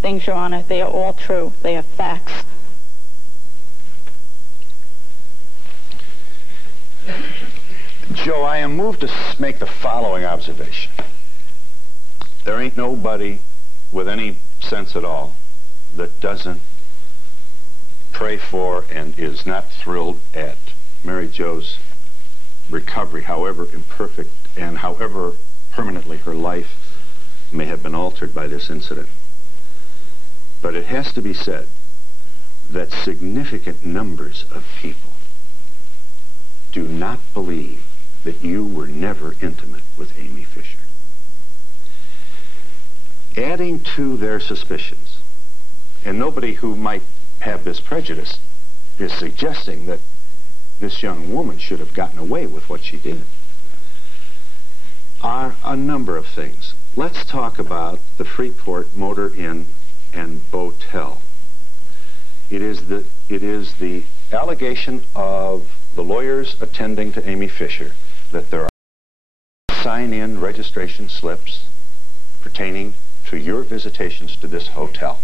things, Your Honor. They are all true. They are facts. Joe, I am moved to make the following observation. There ain't nobody with any sense at all that doesn't pray for and is not thrilled at Mary Jo's recovery, however imperfect and however permanently her life may have been altered by this incident. But it has to be said that significant numbers of people do not believe that you were never intimate with Amy Fisher. Adding to their suspicions, and nobody who might have this prejudice is suggesting that this young woman should have gotten away with what she did, are a number of things. Let's talk about the Freeport Motor Inn and Botel. It is the allegation of the lawyers attending to Amy Fisher that there are sign-in registration slips pertaining to your visitations to this hotel.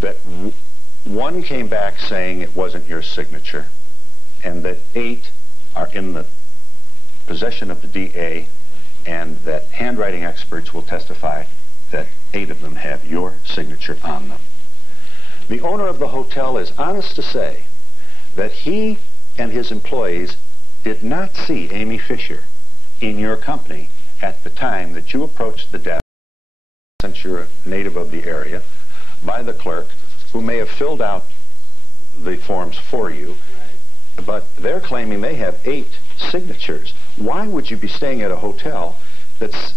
That one came back saying it wasn't your signature, and that 8 are in the possession of the DA, and that handwriting experts will testify that 8 of them have your signature on them. The owner of the hotel is honest to say that he and his employees did not see Amy Fisher in your company at the time that you approached the desk, since you're a native of the area, by the clerk, who may have filled out the forms for you, but they're claiming they have 8 signatures. Why would you be staying at a hotel that's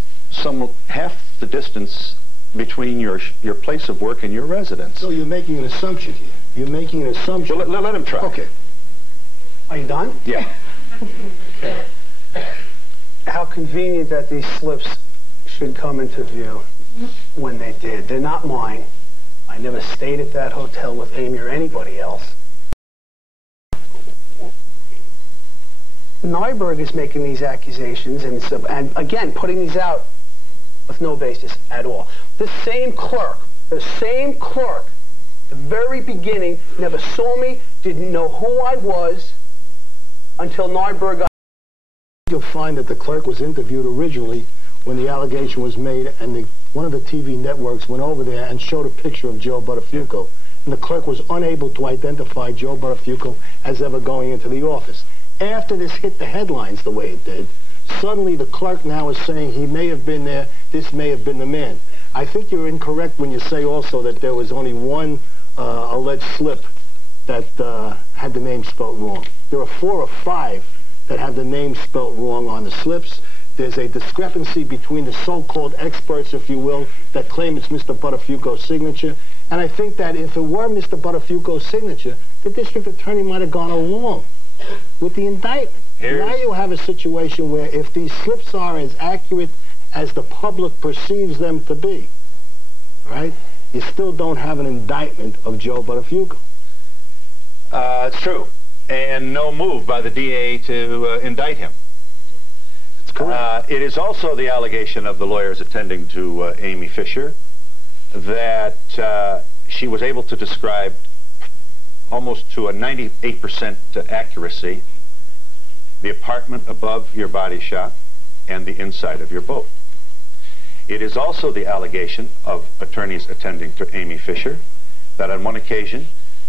half the distance between your place of work and your residence? So you're making an assumption here. You're making an assumption. Well, let him try. Okay. Are you done? Yeah. Okay. How convenient that these slips should come into view when they did. They're not mine. I never stayed at that hotel with Amy or anybody else. Nyberg is making these accusations and again, putting these out with no basis at all. The same clerk, the very beginning, never saw me, didn't know who I was until Nyberg. You'll find that the clerk was interviewed originally when the allegation was made, and one of the TV networks went over there and showed a picture of Joe Buttafuco. And the clerk was unable to identify Joe Buttafuco as ever going into the office. After this hit the headlines the way it did, suddenly the clerk now is saying he may have been there, this may have been the man. I think you're incorrect when you say also that there was only one alleged slip that had the name spelled wrong. There are 4 or 5 that have the name spelled wrong on the slips. There's a discrepancy between the so-called experts, if you will, that claim it's Mr. Buttafuco's signature. And I think that if it were Mr. Buttafuco's signature, the district attorney might have gone along with the indictment. Now you have a situation where if these slips are as accurate as the public perceives them to be, right, you still don't have an indictment of Joe Buttafuco. It's true. And no move by the DA to indict him. That's correct. It is also the allegation of the lawyers attending to Amy Fisher that she was able to describe almost to a 98% accuracy the apartment above your body shop and the inside of your boat. It is also the allegation of attorneys attending to Amy Fisher that on one occasion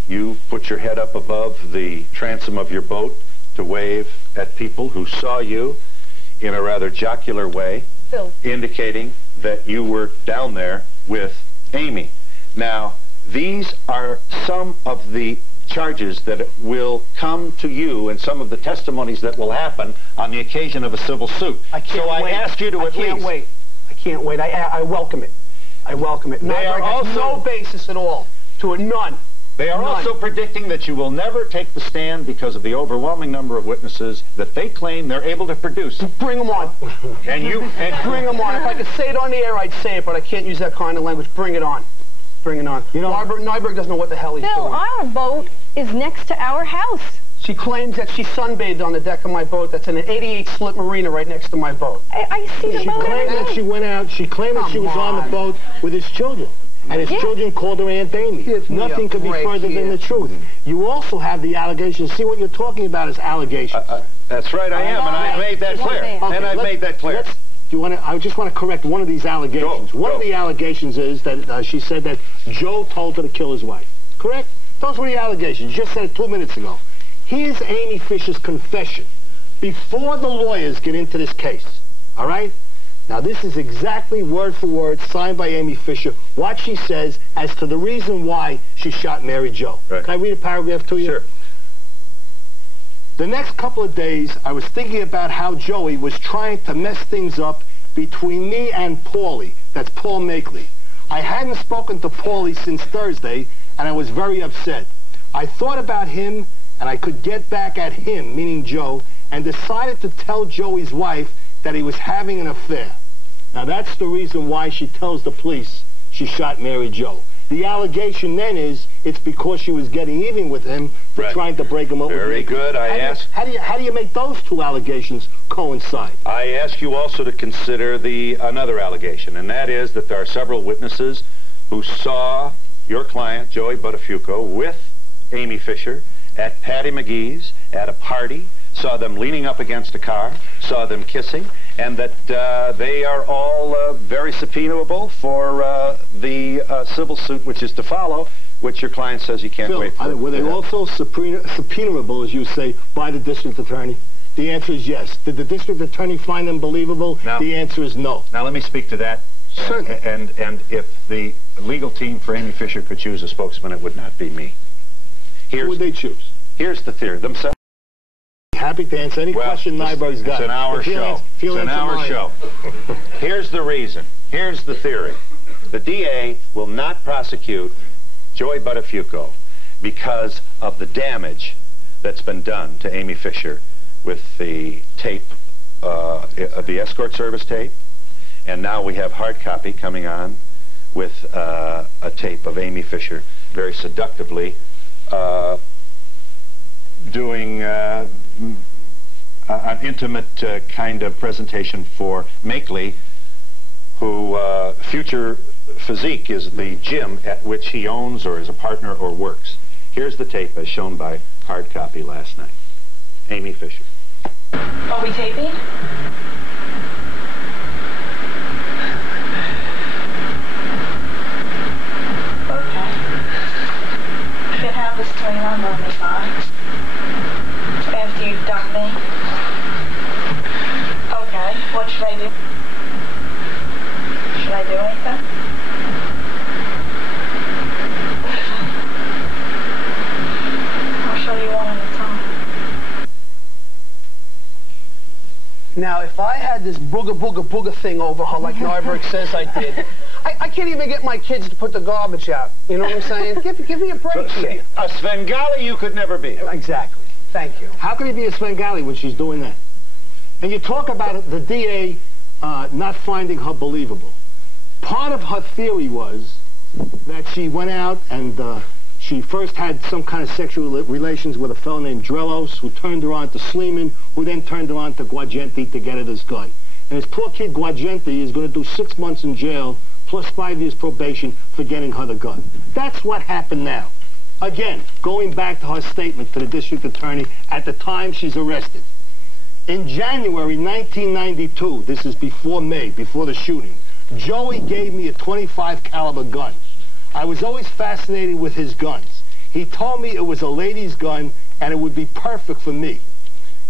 you put your head up above the transom of your boat to wave at people who saw you in a rather jocular way, indicating that you were down there with Amy. Now, these are some of the charges that will come to you and some of the testimonies that will happen on the occasion of a civil suit. I ask you to at least... I can't wait. I welcome it. I welcome it. They are also no basis at all to it. None. They are also predicting that you will never take the stand because of the overwhelming number of witnesses that they claim they're able to produce. Bring them on. And bring them on. If I could say it on the air, I'd say it, but I can't use that kind of language. Bring it on. Bring it on. You know, Nyberg doesn't know what the hell he's doing. Bill, our boat is next to our house. She claims that she sunbathed on the deck of my boat that's in an 88-slip marina right next to my boat. I see the She boat. claimed that she went out, she claimed that she was on the boat with his children. And his children called her Aunt Amy. Nothing could be further than the truth. You also have the allegations. See, what you're talking about is allegations. That's right, I am, and I've made that clear. And I've made that clear. I just want to correct one of these allegations. One of the allegations is that she said that Joe told her to kill his wife. Correct? Those were the allegations. You just said it 2 minutes ago. Here's Amy Fisher's confession before the lawyers get into this case. All right? Now, this is exactly word for word, signed by Amy Fisher, what she says as to the reason why she shot Mary Jo. Right. Can I read a paragraph to you? Sure. The next couple of days, I was thinking about how Joey was trying to mess things up between me and Paulie. That's Paul Makeley. I hadn't spoken to Paulie since Thursday, and I was very upset. I thought about him, and I could get back at him, meaning Joe, and decided to tell Joey's wife that he was having an affair. Now, that's the reason why she tells the police she shot Mary Jo. The allegation then is it's because she was getting even with him for trying to break him up. Very good. How do you make those two allegations coincide? I ask you also to consider another allegation, and that is that there are several witnesses who saw your client, Joey Buttafuco, with Amy Fisher at Patty McGee's at a party, saw them leaning up against a car, saw them kissing, and that they are all very subpoenable for the civil suit which is to follow, which your client says he can't wait for. Were they also subpoenable, as you say, by the district attorney? The answer is yes. Did the district attorney find them believable? Now, the answer is no. Now let me speak to that. Certainly. And if the legal team for Amy Fisher could choose a spokesman, it would not be me. Who would they choose? Here's the theory. Themselves. Happy to answer any question Nyberg's got. It's an hour show. It's an hour show. Here's the reason. Here's the theory. The DA will not prosecute Joey Buttafuco because of the damage that's been done to Amy Fisher with the tape, the escort service tape, and now we have hard copy coming on with a tape of Amy Fisher very seductively doing an intimate kind of presentation for Makeley, who future physique is the gym at which he owns or is a partner or works. Here's the tape as shown by hard copy last night. Amy Fisher. Are we taping? Okay. You can have this screen on me, fine. After you dump me. Okay, what should I do? Should I do anything? I'll show you one at a time. Now, if I had this booga thing over her like Nyberg says I did, I can't even get my kids to put the garbage out. You know what I'm saying? Give me a break here. A Svengali you could never be. Exactly. Thank you. How can he be a Svengali when she's doing that? And you talk about the DA not finding her believable. Part of her theory was that she went out and she first had some kind of sexual relations with a fellow named Drelos, who turned her on to Sleeman, who then turned her on to Guagenti to get at his gun. And this poor kid Guagenti is going to do 6 months in jail plus 5 years probation for getting her the gun. That's what happened now. Again, going back to her statement to the district attorney at the time she's arrested. In January 1992, this is before May, before the shooting, Joey gave me a .25 caliber gun. I was always fascinated with his guns. He told me it was a lady's gun and it would be perfect for me.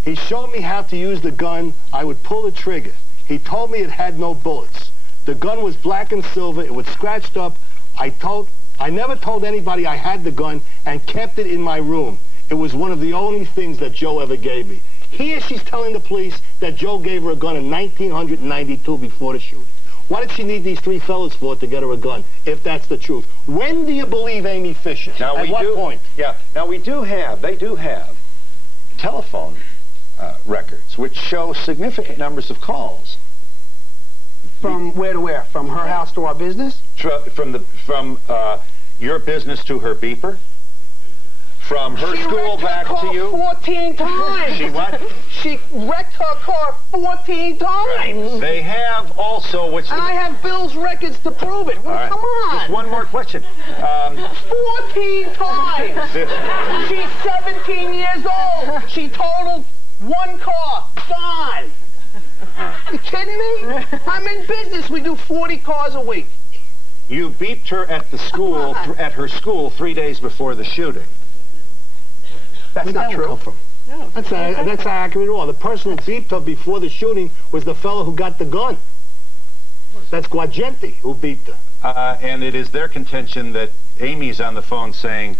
He showed me how to use the gun. I would pull the trigger. He told me it had no bullets. The gun was black and silver. It was scratched up. I never told anybody I had the gun and kept it in my room. It was one of the only things that Joe ever gave me. Here she's telling the police that Joe gave her a gun in 1992 before the shooting. What did she need these 3 fellas for to get her a gun, if that's the truth? When do you believe Amy Fisher? Now At what point? Yeah. Now they do have telephone records which show significant numbers of calls. From where to where? From her house to our business? From your business to her beeper. From her school back to you? 14 times. She what? She wrecked her car 14 times. They have also, which... And I have Bill's records to prove it. Well, right. come on. Just one more question. 14 times. She's 17 years old. She totaled one car. Gone. You kidding me? I'm in business. We do 40 cars a week. You beeped her at the school, at her school 3 days before the shooting. That's not true. No. That's not accurate at all. The person who beeped her before the shooting was the fellow who got the gun. That's Guagenti who beeped her. And it is their contention that Amy's on the phone saying,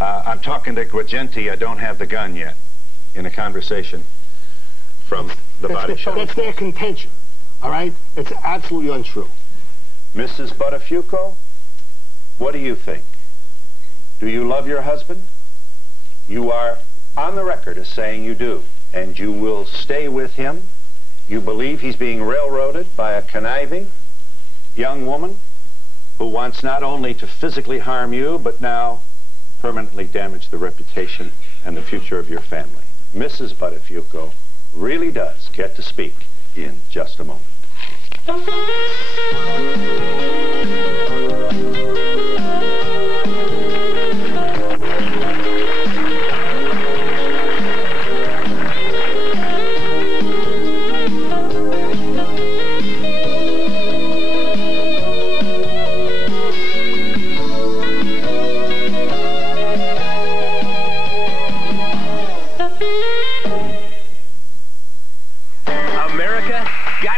I'm talking to Guagenti, I don't have the gun yet, in a conversation from the body shop. That's their contention, all right? It's absolutely untrue. Mrs. Buttafuco, what do you think? Do you love your husband? You are on the record as saying you do, and you will stay with him. You believe he's being railroaded by a conniving young woman who wants not only to physically harm you, but now permanently damage the reputation and the future of your family. Mrs. Buttafuco really does get to speak in just a moment.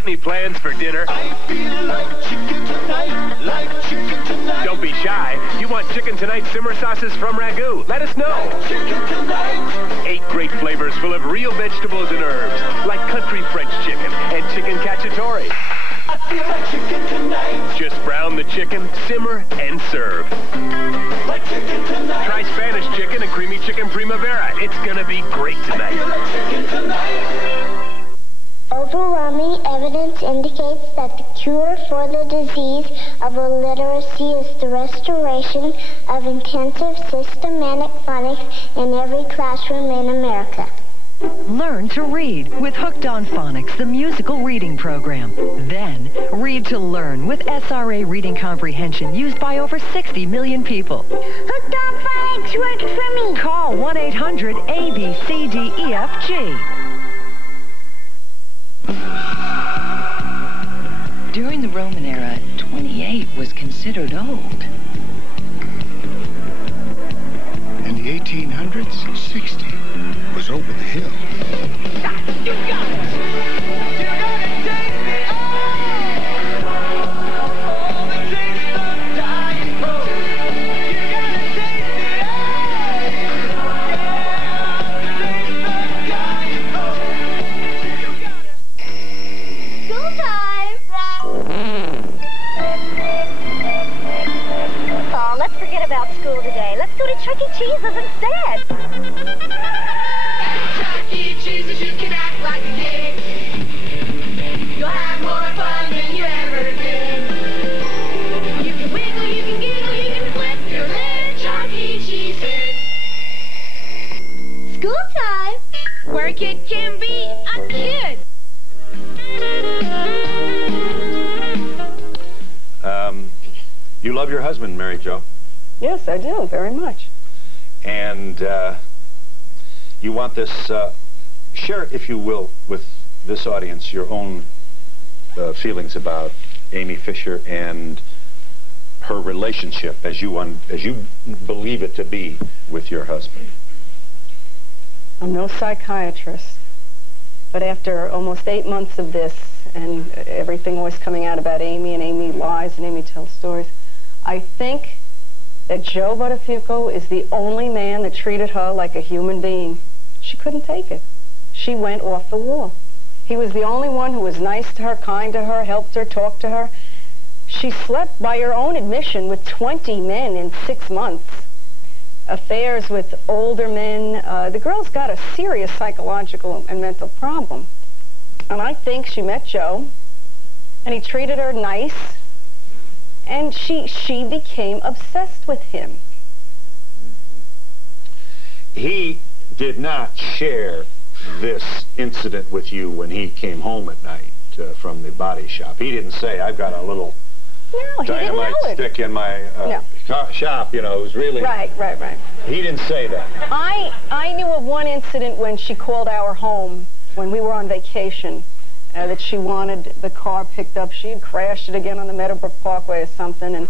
Any plans for dinner? I feel like chicken tonight, like chicken tonight. Don't be shy. You want Chicken Tonight simmer sauces from Ragu? Let us know. Like chicken tonight. 8 great flavors full of real vegetables and herbs, like country French chicken and chicken cacciatore. I feel like chicken tonight. Just brown the chicken, simmer, and serve. Like chicken tonight. Try Spanish chicken and creamy chicken primavera. It's gonna be great tonight. I feel like chicken tonight. Overwhelming evidence indicates that the cure for the disease of illiteracy is the restoration of intensive systematic phonics in every classroom in America. Learn to read with Hooked on Phonics, the musical reading program. Then, read to learn with SRA reading comprehension used by over 60 million people. Hooked on Phonics works for me. Call 1-800-ABCDEFG. During the Roman era, 28 was considered old. In the 1800s, 60 was over the hill. You got it. You gotta take me all the taste of dying cold. You gotta take me School time! Oh, let's forget about school today. Let's go to Chuck E. Cheese's instead. Chuck E. Cheese's, you can act like a kid. You'll have more fun than you ever did. You can wiggle, you can giggle, you can flip your lid. Chuck E. Cheese's. School time! Where a kid can be a kid. You love your husband, Mary Jo. Yes, I do, very much. And you want this, share, if you will, with this audience, your own feelings about Amy Fisher and her relationship as you believe it to be with your husband. I'm no psychiatrist, but after almost 8 months of this and everything always coming out about Amy, and Amy lies and Amy tells stories, I think that Joe Buttafuco is the only man that treated her like a human being. She couldn't take it. She went off the wall. He was the only one who was nice to her, kind to her, helped her, talked to her. She slept, by her own admission, with 20 men in 6 months. Affairs with older men. The girl's got a serious psychological and mental problem. And I think she met Joe, and he treated her nice, and she became obsessed with him. he did not share this incident with you when he came home at night from the body shop. He didn't say, I've got a little dynamite stick in my shop, you know. It was really... Right. He didn't say that. I knew of one incident when she called our home when we were on vacation, that she wanted the car picked up. She had crashed it again on the Meadowbrook Parkway or something,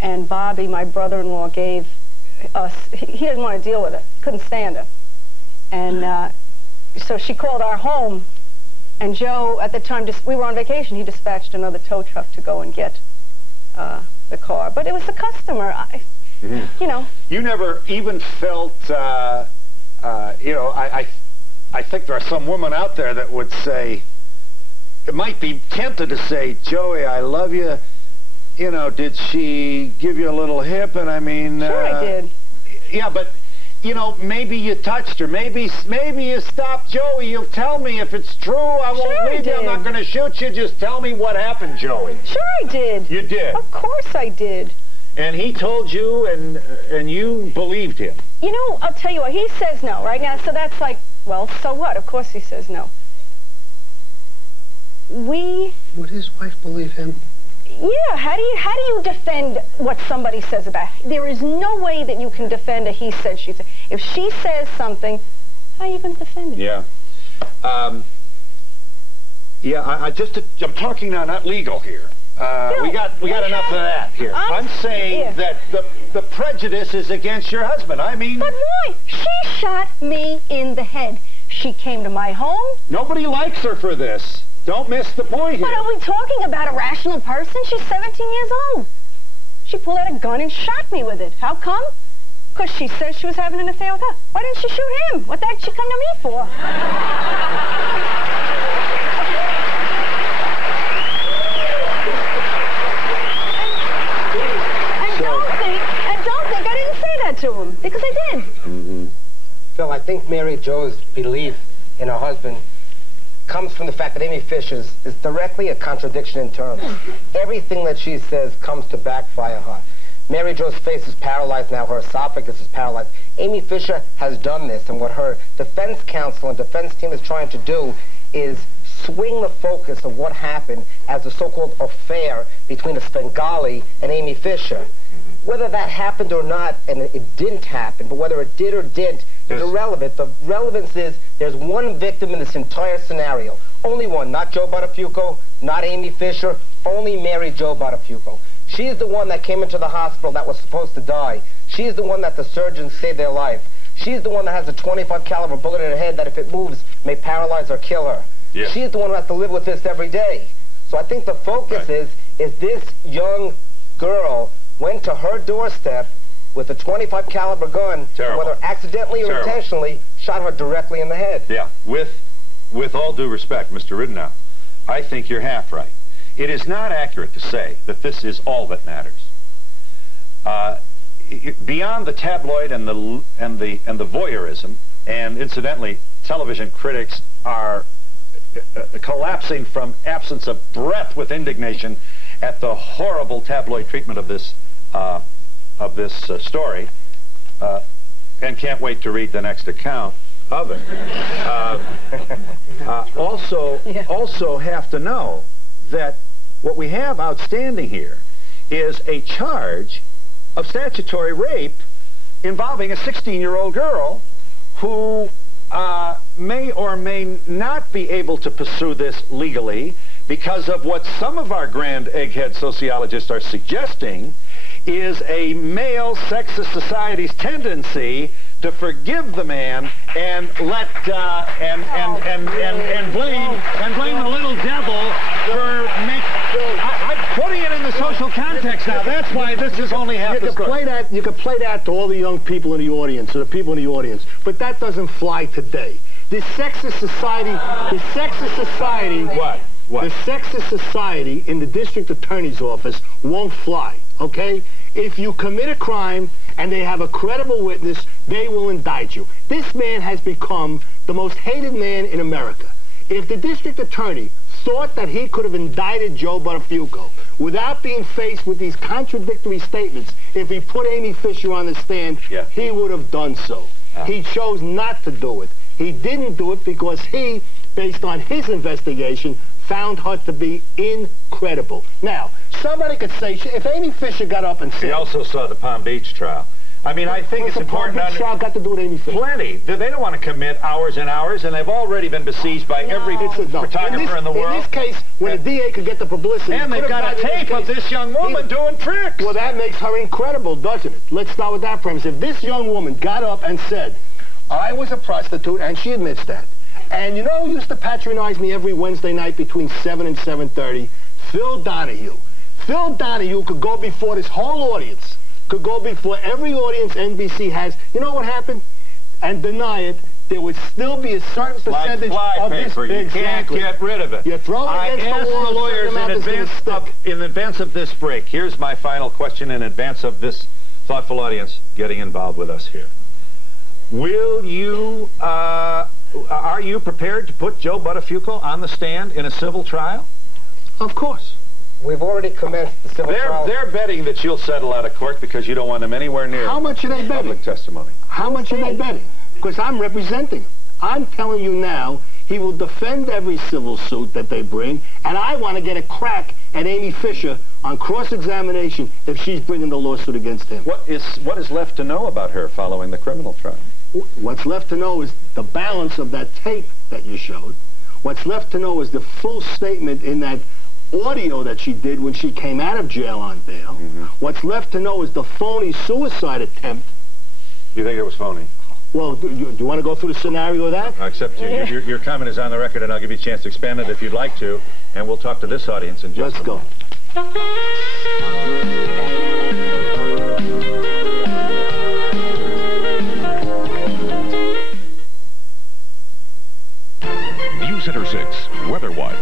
and Bobby, my brother-in-law, gave us... He didn't want to deal with it. Couldn't stand it. And so she called our home, and Joe, at the time, we were on vacation. He dispatched another tow truck to go and get the car. But it was the customer. You know. You never even felt, you know, I think there are some women out there that would say, it might be tempted to say, Joey, I love you. You know, did she give you a little hip? And I mean... Sure I did. Yeah, but, you know, maybe you touched her. Maybe you stopped Joey. You'll tell me if it's true. I won't leave you. I'm not going to shoot you. Just tell me what happened, Joey. Sure I did. You did? Of course I did. And he told you, and you believed him. You know, I'll tell you what, he says no right now, so that's like, well, so what? Of course he says no. Would his wife believe him? Yeah, how do you defend what somebody says about it? There is no way that you can defend a he said, she said. If she says something, how are you going to defend it? Yeah. I'm talking now, not legal here. We got enough of that here. I'm saying that the prejudice is against your husband. I mean... But why? She shot me in the head. She came to my home. Nobody likes her for this. Don't miss the point here. But are we talking about a rational person? She's 17 years old. She pulled out a gun and shot me with it. How come? Because she says she was having an affair with her. Why didn't she shoot him? What the heck did she come to me for? And don't think I didn't say that to him, because I did. Mm-hmm. Phil, I think Mary Jo's belief in her husband comes from the fact that Amy Fisher is directly a contradiction in terms. Everything that she says comes to backfire her. Mary Jo's face is paralyzed now. Her esophagus is paralyzed. Amy Fisher has done this, and what her defense counsel and defense team is trying to do is swing the focus of what happened as a so-called affair between a Svengali and Amy Fisher. Whether that happened or not, and it didn't happen, but whether it did or didn't, is irrelevant. The relevance is there's one victim in this entire scenario. Only one, not Joe Buttafuco, not Amy Fisher, only Mary Jo Buttafuco. She's the one that came into the hospital that was supposed to die. She's the one that the surgeons saved their life. She's the one that has a .25 caliber bullet in her head that if it moves may paralyze or kill her. Yeah. She's the one who has to live with this every day. So I think the focus is this young girl went to her doorstep with a .25 caliber gun, whether accidentally or intentionally, shot her directly in the head. Yeah, with all due respect, Mr. Ridenow, I think you're half right. It is not accurate to say that this is all that matters. Beyond the tabloid and the voyeurism, and incidentally, television critics are collapsing from absence of breath with indignation at the horrible tabloid treatment of this story, and can't wait to read the next account of it. Also have to know that what we have outstanding here is a charge of statutory rape involving a 16-year-old girl who may or may not be able to pursue this legally because of what some of our grand egghead sociologists are suggesting is a male sexist society's tendency to forgive the man and let and blame the little devil for I'm putting it in the social context now. That's why this is only half the story. You could play that to all the young people in the audience, or the people in the audience, but that doesn't fly today. This sexist society, What? The sexist society in the district attorney's office won't fly, okay? If you commit a crime and they have a credible witness, they will indict you. This man has become the most hated man in America. If the district attorney thought that he could have indicted Joe Buttafuco without being faced with these contradictory statements, if he put Amy Fisher on the stand, he would have done so. He chose not to do it. He didn't do it because he, based on his investigation, found her to be incredible. Now, somebody could say, if Amy Fisher got up and said... He also saw the Palm Beach trial. I mean, I think it's important to... What's the Palm Beach trial got to do with Amy Fisher? Plenty. They don't want to commit hours and hours, and they've already been besieged by every photographer in the world. In this case, when the DA could get the publicity... And they've got a tape of this young woman doing tricks. Well, that makes her incredible, doesn't it? Let's start with that premise. If this young woman got up and said, I was a prostitute, and she admits that, and you know who used to patronize me every Wednesday night between 7 and 7:30? Phil Donahue. Phil Donahue could go before this whole audience, could go before every audience NBC has. You know what happened? And deny it. There would still be a certain percentage of this. You can't get rid of it. You're throwing against the wall. I asked the lawyers in advance of this break. Here's my final question in advance of this thoughtful audience getting involved with us here. Will you... are you prepared to put Joe Buttafuco on the stand in a civil trial? Of course. We've already commenced the civil trial. They're betting that you'll settle out of court because you don't want them anywhere near How much are they betting? Public testimony. How much are they betting? Because I'm representing him. I'm telling you now, he will defend every civil suit that they bring, and I want to get a crack at Amy Fisher on cross-examination if she's bringing the lawsuit against him. What is left to know about her following the criminal trial? What's left to know is the balance of that tape that you showed. What's left to know is the full statement in that audio that she did when she came out of jail on bail. What's left to know is the phony suicide attempt. You think it was phony? Well, do you want to go through the scenario of that? Except your comment is on the record, and I'll give you a chance to expand it if you'd like to, and we'll talk to this audience in just a moment. Let's go. News Center 6 Weather Watch.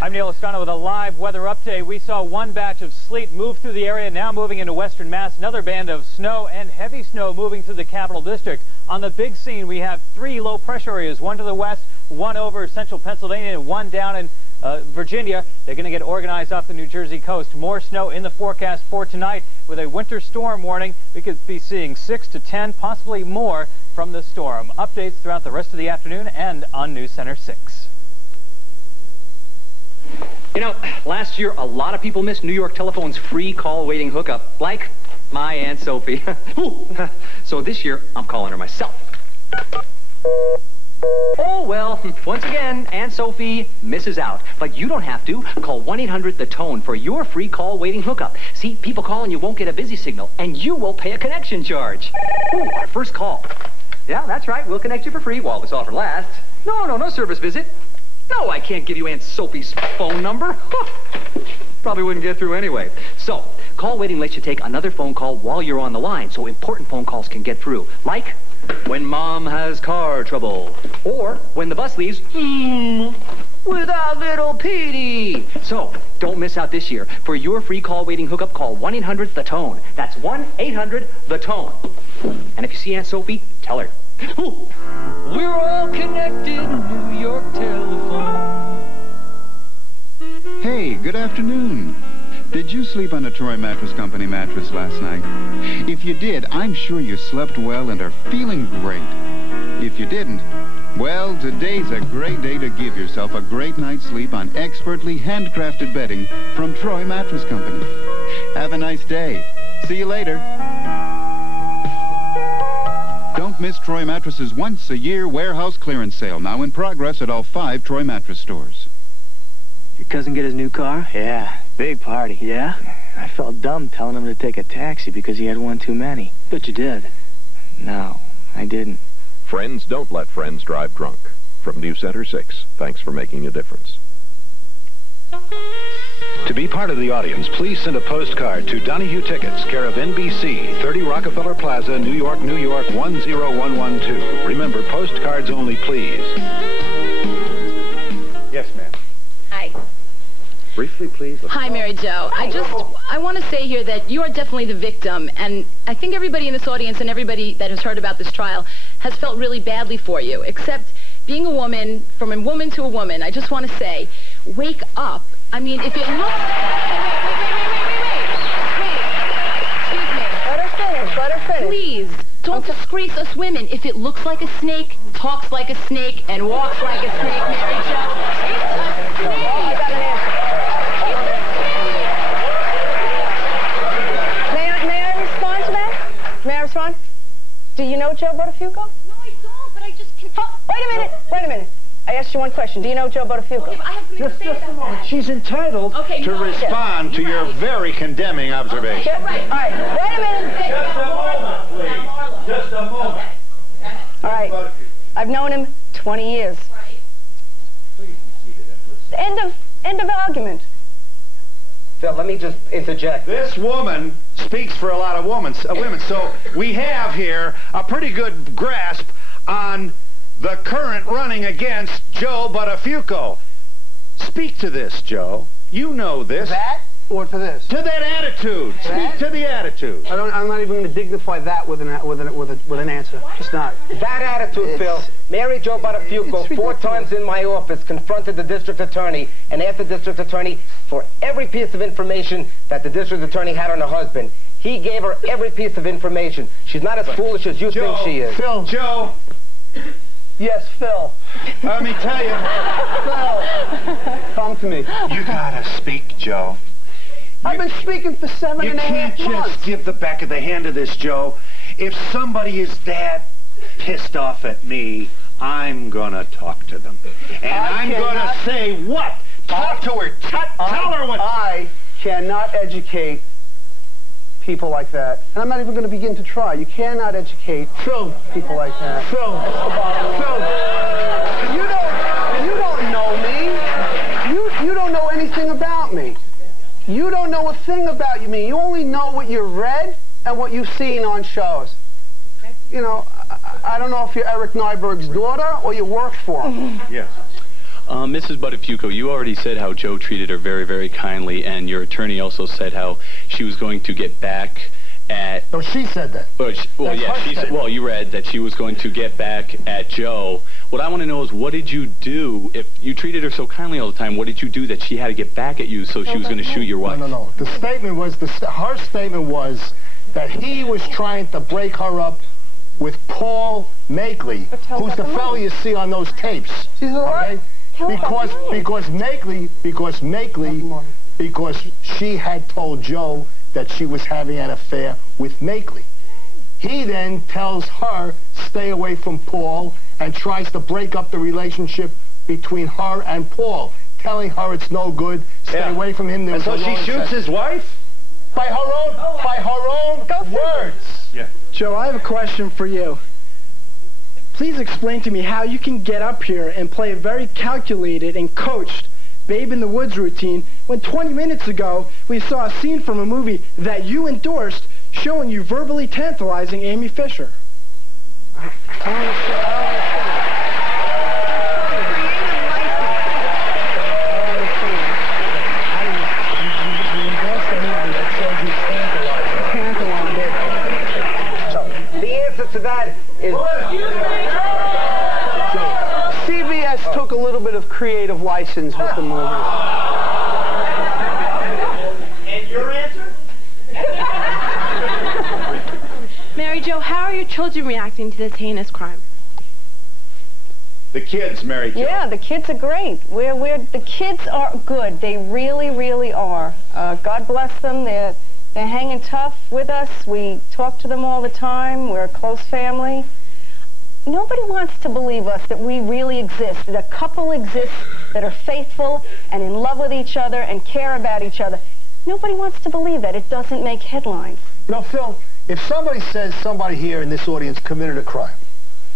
I'm Neil Escano with a live weather update. We saw one batch of sleet move through the area, now moving into western Mass. Another band of snow and heavy snow moving through the Capital District. On the big scene, we have 3 low pressure areas, one to the west, one over central Pennsylvania, and one down in Virginia. They're going to get organized off the New Jersey coast. More snow in the forecast for tonight with a winter storm warning. We could be seeing 6 to 10, possibly more from the storm. Updates throughout the rest of the afternoon and on News Center 6. You know, last year, a lot of people missed New York Telephone's free call waiting hookup, like my Aunt Sophie. So this year, I'm calling her myself. Oh, well, once again, Aunt Sophie misses out. But you don't have to. Call 1-800-THE-TONE for your free call waiting hookup. See, people call and you won't get a busy signal, and you will pay a connection charge. Ooh, our first call. Yeah, that's right. We'll connect you for free while this offer lasts. No service visit. No, I can't give you Aunt Sophie's phone number. Probably wouldn't get through anyway. So, call waiting lets you take another phone call while you're on the line, so important phone calls can get through. Like when Mom has car trouble, or when the bus leaves without little Petey. So, don't miss out this year. For your free call waiting hookup, call 1-800-THE-TONE. That's 1-800-THE-TONE. And if you see Aunt Sophie, tell her. Ooh. We're all connected, New York Telephone. Hey, good afternoon. Did you sleep on a Troy Mattress Company mattress last night? If you did, I'm sure you slept well and are feeling great. If you didn't, well, today's a great day to give yourself a great night's sleep on expertly handcrafted bedding from Troy Mattress Company. Have a nice day. See you later. Don't miss Troy Mattresses' once-a-year warehouse clearance sale, now in progress at all 5 Troy Mattress stores. Your cousin get his new car? Yeah, big party. Yeah? I felt dumb telling him to take a taxi because he had one too many. But you did. No, I didn't. Friends don't let friends drive drunk. From News Center 6, thanks for making a difference. To be part of the audience, please send a postcard to Donahue Tickets, care of NBC, 30 Rockefeller Plaza, New York, 10112. Remember, postcards only, please. Yes, ma'am. Hi. Briefly, please. Hi, Mary Jo. I want to say here that you are definitely the victim, and I think everybody in this audience and everybody that has heard about this trial has felt really badly for you, except being a woman, from a woman to a woman, I just want to say, wake up. I mean, if it looks... Wait. Excuse me. Let her finish. Please, Don't disgrace us women. If it looks like a snake, talks like a snake, and walks like a snake, Mary Jo, it's a snake. Oh, I got an answer. May I respond to that? May I respond? Do you know Joe Buttafuco? No, I don't, but I just can't. Oh, wait a minute. I asked you one question. Do you know Joe Buttafuco? Okay, but I have something to say about that. She's entitled to respond to your very condemning observation. Okay, right. All right, wait a minute. Just a moment, please. Just a moment. All right, I've known him 20 years. Please be seated and listen. End of argument. Phil, let me just interject. This woman speaks for a lot of women, so we have here a pretty good grasp on the current running against Joe Buttafuco. Speak to this, Joe. You know this. That or to this? To that attitude. Speak to the attitude. I'm not even going to dignify that with an answer. Just not. That attitude, Phil. Mary Jo Buttafuco, 4 times in my office, confronted the district attorney and asked the district attorney for every piece of information that the district attorney had on her husband. He gave her every piece of information. She's not as foolish as you think she is. Phil. Joe. Yes, Phil. Let me tell you. Phil. Come to me. You gotta speak, Joe. I've been speaking for 7.5 months. You can't just give the back of the hand to this, Joe. If somebody is that pissed off at me, I'm gonna talk to them. And I'm gonna say what? Talk to her. Tell her what. I cannot educate people like that. And I'm not even going to begin to try. You cannot educate people like that. Phil, you don't know me. You don't know anything about me. You don't know a thing about me. You only know what you read and what you've seen on shows. You know, I don't know if you're Eric Nyberg's daughter or you work for him. Yes. Mrs. Buttafuco, you already said how Joe treated her very, very kindly, and your attorney also said how she was going to get back at... No, she said that. Well, you read that she was going to get back at Joe. What I want to know is, what did you do? If you treated her so kindly all the time, what did you do that she had to get back at you so she was going to shoot your wife? No. The statement was, her statement was that he was trying to break her up with Paul Makeley, who's the fellow you see on those tapes. Okay? Because she had told Joe that she was having an affair with Makeley. He then tells her, stay away from Paul, and tries to break up the relationship between her and Paul, telling her it's no good, stay away from him. And so she shoots his wife? By her own words. Yeah. Joe, I have a question for you. Please explain to me how you can get up here and play a very calculated and coached Babe in the Woods routine when 20 minutes ago we saw a scene from a movie that you endorsed showing you verbally tantalizing Amy Fisher. To that is... CBS took a little bit of creative license with the movie. And your answer? Mary Jo, how are your children reacting to this heinous crime? The kids, Mary Jo. Yeah, the kids are great. The kids are good. They really, really are. God bless them. They're hanging tough with us. We talk to them all the time. We're a close family. Nobody wants to believe us that we really exist, that a couple exists that are faithful and in love with each other and care about each other. Nobody wants to believe that. It doesn't make headlines. You know, Phil, if somebody says somebody here in this audience committed a crime,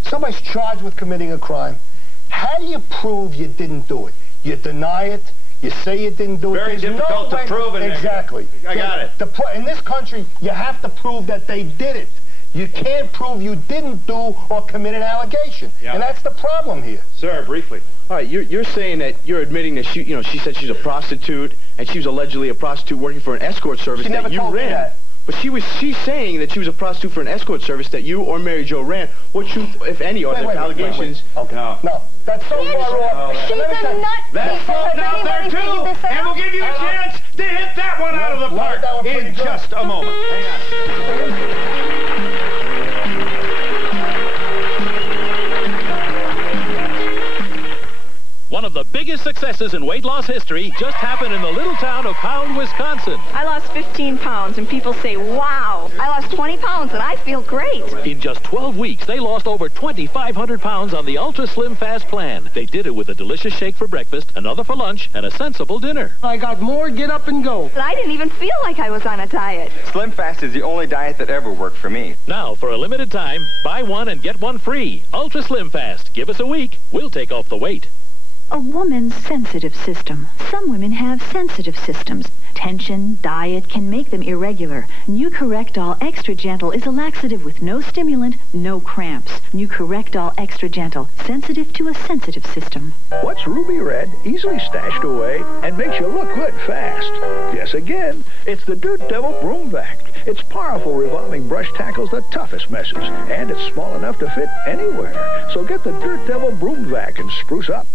somebody's charged with committing a crime, how do you prove you didn't do it? You deny it? You say you didn't do it. Very difficult to prove it. Exactly. I got it. In this country, you have to prove that they did it. You can't prove you didn't do or commit an allegation. Yeah. And that's the problem here. Sir, briefly. All right, you're saying that you're admitting that she said she's a prostitute, and she was allegedly a prostitute working for an escort service that you ran. She never told me that. But she's saying that she was a prostitute for an escort service that you or Mary Jo ran. What truth, if any, are there allegations? Okay. No. That's so far off. She's a nut. That's floating out there, too. And we'll give you a chance to hit that one out of the park in just a moment. Hang on. biggest successes in weight loss history just happened in the little town of Pound, Wisconsin. I lost 15 pounds, and people say, wow. I lost 20 pounds, and I feel great. In just 12 weeks, they lost over 2,500 pounds on the Ultra Slim Fast plan. They did it with a delicious shake for breakfast, another for lunch, and a sensible dinner. I got more get up and go. But I didn't even feel like I was on a diet. Slim Fast is the only diet that ever worked for me. Now, for a limited time, buy one and get one free. Ultra Slim Fast. Give us a week. We'll take off the weight. A woman's sensitive system. Some women have sensitive systems. Tension, diet can make them irregular. New Correctol Extra Gentle is a laxative with no stimulant, no cramps. New Correctol Extra Gentle, sensitive to a sensitive system. What's ruby red, easily stashed away, and makes you look good fast? Guess again, it's the Dirt Devil Broom Vac. Its powerful revolving brush tackles the toughest messes, and it's small enough to fit anywhere. So get the Dirt Devil Broom Vac and spruce up.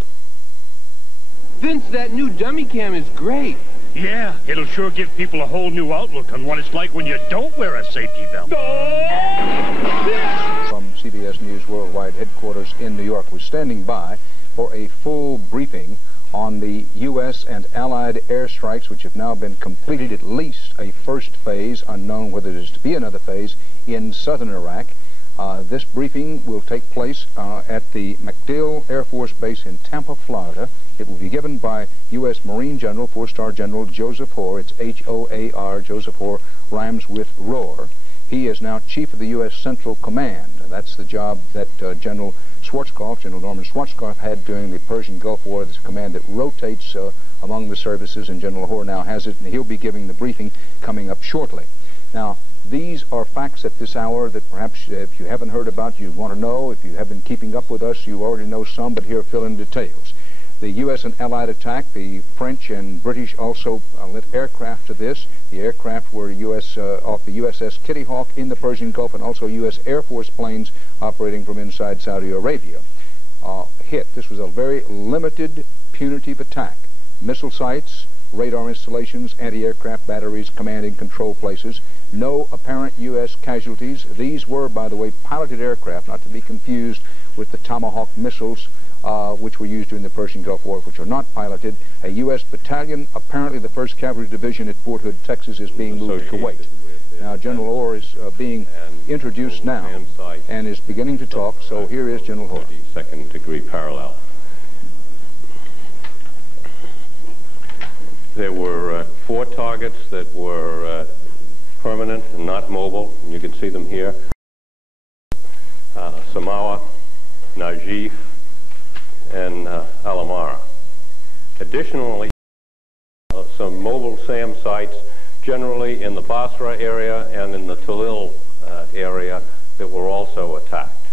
Vince, that new dummy cam is great. Yeah, it'll sure give people a whole new outlook on what it's like when you don't wear a safety belt. From CBS News Worldwide headquarters in New York, we're standing by for a full briefing on the U.S. and Allied airstrikes, which have now been completed, at least a first phase, unknown whether there's to be another phase, in southern Iraq. This briefing will take place at the MacDill Air Force Base in Tampa, Florida. It will be given by U.S. Marine General, 4-star General Joseph Hoar. It's H-O-A-R. Joseph Hoar rhymes with roar. He is now Chief of the U.S. Central Command. That's the job that General Schwarzkopf, General Norman Schwarzkopf, had during the Persian Gulf War. It's a command that rotates among the services, and General Hoar now has it, and he'll be giving the briefing coming up shortly. Now, these are facts at this hour that perhaps if you haven't heard about, you want to know. If you have been keeping up with us, you already know some, but here fill in details. The U.S. and Allied attack, the French and British also lent aircraft to this. The aircraft were off the USS Kitty Hawk in the Persian Gulf, and also U.S. Air Force planes operating from inside Saudi Arabia. Hit. This was a very limited, punitive attack. Missile sites, radar installations, anti-aircraft batteries, command and control places. No apparent U.S. casualties. These were, by the way, piloted aircraft, not to be confused with the Tomahawk missiles, which were used during the Persian Gulf War, which are not piloted. A U.S. battalion, apparently the 1st Cavalry Division at Fort Hood, Texas, is being moved to Kuwait. Now, General Hoar is being introduced now and is beginning to talk, so here is General Hoar. Second-degree parallel. There were 4 targets that were permanent and not mobile, and you can see them here. Samawa, Najif, and Alamara. Additionally, some mobile SAM sites, generally in the Basra area and in the Talil area, that were also attacked.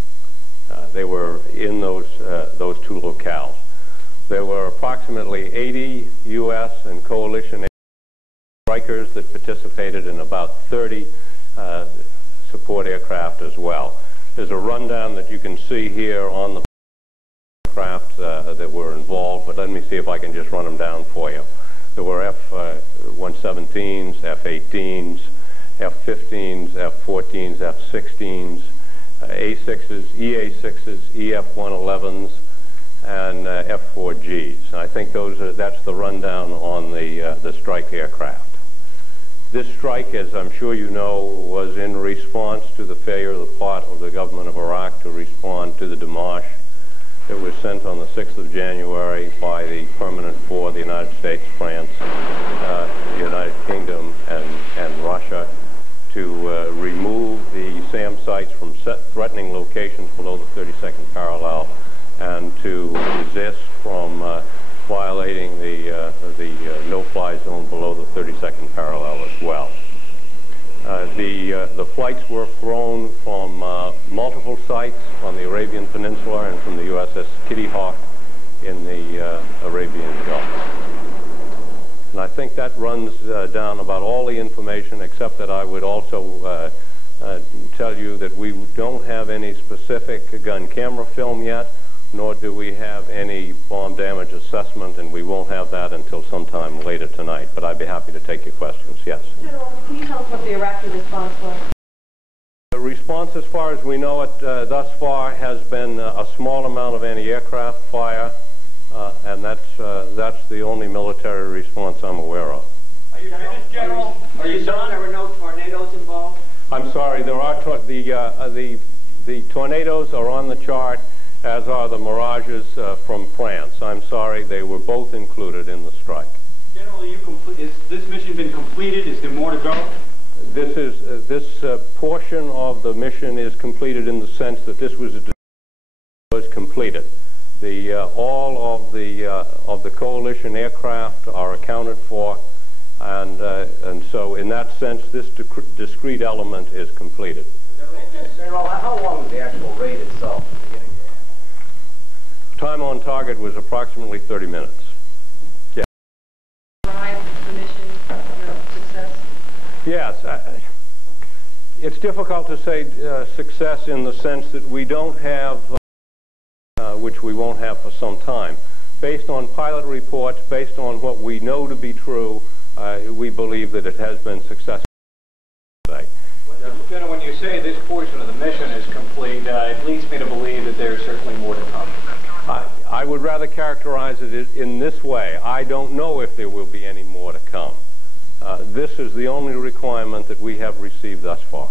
They were in those 2 locales. There were approximately 80 U.S. and coalition strikers that participated in about 30 support aircraft as well. There's a rundown that you can see here on the aircraft that were involved, but let me see if I can just run them down for you. There were F-117s, F-18s, F-15s, F-14s, F-16s, A-6s, EA-6s, EF-111s, and F-4Gs. I think that's the rundown on the strike aircraft. This strike, as I'm sure you know, was in response to the failure of the part of the government of Iraq to respond to the demarche that was sent on the 6th of January by the Permanent Four, the United States, France, the United Kingdom, and Russia, to remove the SAM sites from threatening locations below the 32nd parallel and to resist from violating the no-fly zone below the 32nd parallel as well. The flights were flown from multiple sites on the Arabian Peninsula and from the USS Kitty Hawk in the Arabian Gulf. And I think that runs down about all the information, except that I would also tell you that we don't have any specific gun camera film yet, nor do we have any bomb damage assessment, and we won't have that until sometime later tonight. But I'd be happy to take your questions. Yes? General, can you tell us what the Iraqi response was? The response, as far as we know it thus far, has been a small amount of anti-aircraft fire and that's the only military response I'm aware of. Are you finished, General? Are you done? There were no tornadoes involved? I'm sorry, there are the tornadoes are on the chart, as are the mirages from France. I'm sorry, they were both included in the strike. General, is this mission been completed? Is there more to go? This portion of the mission is completed in the sense that this was completed. All of the coalition aircraft are accounted for, and so in that sense, this discrete element is completed. General, how long was the actual raid itself? Time on target was approximately 30 minutes. Yeah. Drive the mission success? Yes. It's difficult to say success in the sense that we don't have, which we won't have for some time. Based on pilot reports, based on what we know to be true, we believe that it has been successful today. General, when you say this portion of the mission is complete, it leads me to believe that there's certainly more to come. I would rather characterize it in this way. I don't know if there will be any more to come. This is the only requirement that we have received thus far.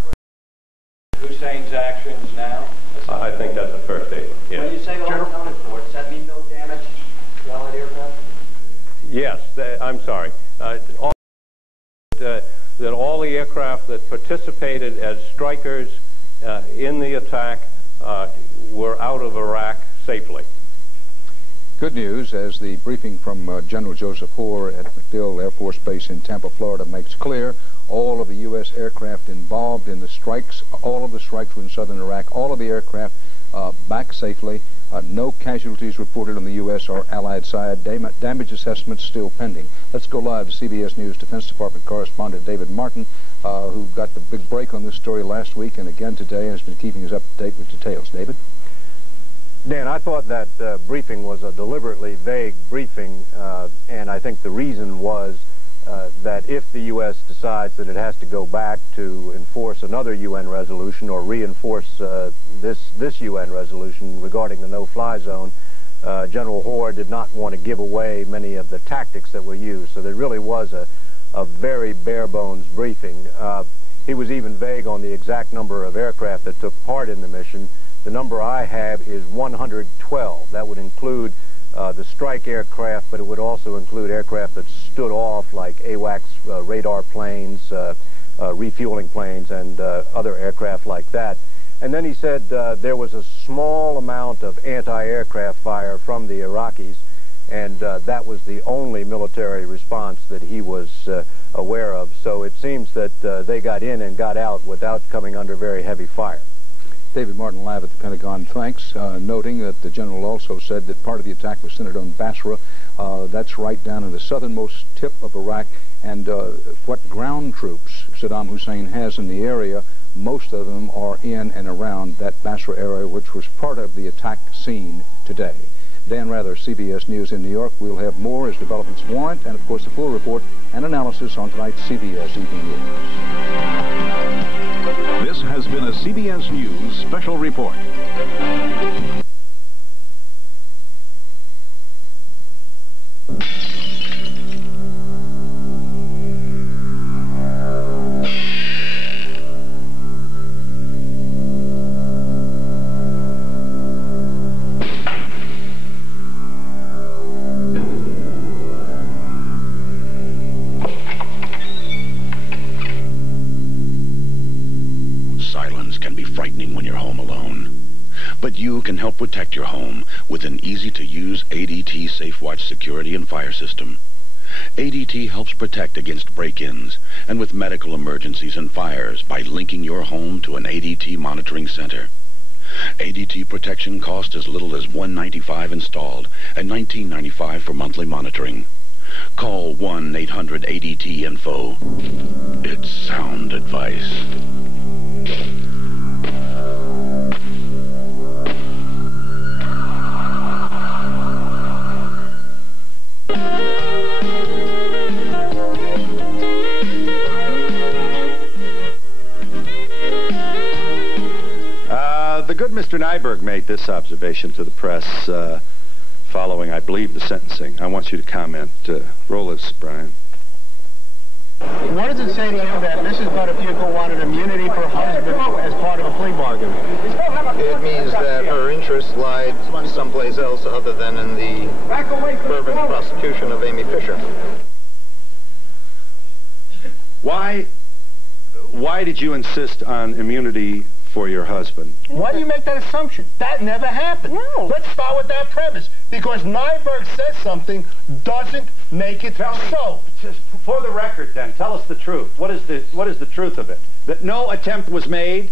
Hussein's actions now? I think that's a fair statement, yes. When you say all accounted for, does that mean no damage to Allied aircraft? Yes, I'm sorry. That all the aircraft that participated as strikers in the attack were out of Iraq safely. Good news, as the briefing from General Joseph Hoare at MacDill Air Force Base in Tampa, Florida makes clear, all of the U.S. aircraft involved in the strikes, all of the strikes were in southern Iraq, all of the aircraft back safely, no casualties reported on the U.S. or Allied side, damage assessments still pending. Let's go live to CBS News Defense Department correspondent David Martin, who got the big break on this story last week and again today and has been keeping us up to date with details. David? Dan, I thought that briefing was a deliberately vague briefing, and I think the reason was that if the U.S. decides that it has to go back to enforce another UN resolution or reinforce this UN resolution regarding the no-fly zone, General Hoare did not want to give away many of the tactics that were used. So there really was a very bare-bones briefing. He was even vague on the exact number of aircraft that took part in the mission. The number I have is 112. That would include the strike aircraft, but it would also include aircraft that stood off, like AWACS radar planes, refueling planes, and other aircraft like that. And then he said there was a small amount of anti-aircraft fire from the Iraqis, and that was the only military response that he was aware of. So it seems that they got in and got out without coming under very heavy fire. David Martin live at the Pentagon. Thanks. Noting that the general also said that part of the attack was centered on Basra. That's right down in the southernmost tip of Iraq. And what ground troops Saddam Hussein has in the area, most of them are in and around that Basra area, which was part of the attack scene today. Dan Rather, CBS News in New York. We'll have more as developments warrant, and of course the full report and analysis on tonight's CBS Evening News. This has been a CBS News special report. But you can help protect your home with an easy-to-use ADT SafeWatch security and fire system. ADT helps protect against break-ins and with medical emergencies and fires by linking your home to an ADT monitoring center. ADT protection costs as little as $195 installed and $19.95 for monthly monitoring. Call 1-800-ADT-INFO. It's sound advice. The good Mr. Nyberg made this observation to the press. following, I believe, the sentencing. I want you to comment. Roll this, Brian. What does it say to you that Mrs. Buttafuco wanted immunity for her husband as part of a plea bargain? It means that her interest lied someplace else other than in the fervent prosecution of Amy Fisher. Why did you insist on immunity for your husband? Why do you make that assumption? That never happened. No. Let's start with that premise. Because Nyberg says something doesn't make it so. Just for the record, then, tell us the truth. What is the truth of it? That no attempt was made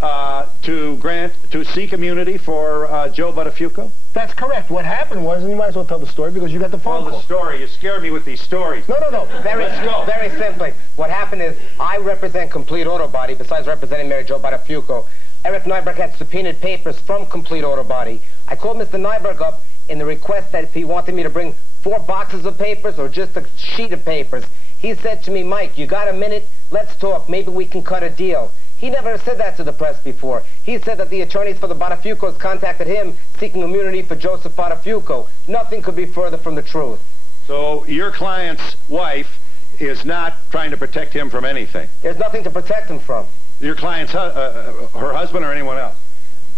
to seek immunity for Joe Buttafuco? That's correct. What happened was, and you might as well tell the story because you got the phone call. Tell the story. You scare me with these stories. No. Very simply, what happened is I represent Complete Auto Body besides representing Mary Jo Buttafuco. Eric Nyberg had subpoenaed papers from Complete Auto Body. I called Mr. Nyberg up in the request that if he wanted me to bring 4 boxes of papers or just a sheet of papers. He said to me, Mike, you got a minute? Let's talk. Maybe we can cut a deal. He never said that to the press before. He said that the attorneys for the Buttafucos contacted him seeking immunity for Joseph Buttafuco. Nothing could be further from the truth. So your client's wife is not trying to protect him from anything? There's nothing to protect him from. Your client's her husband or anyone else?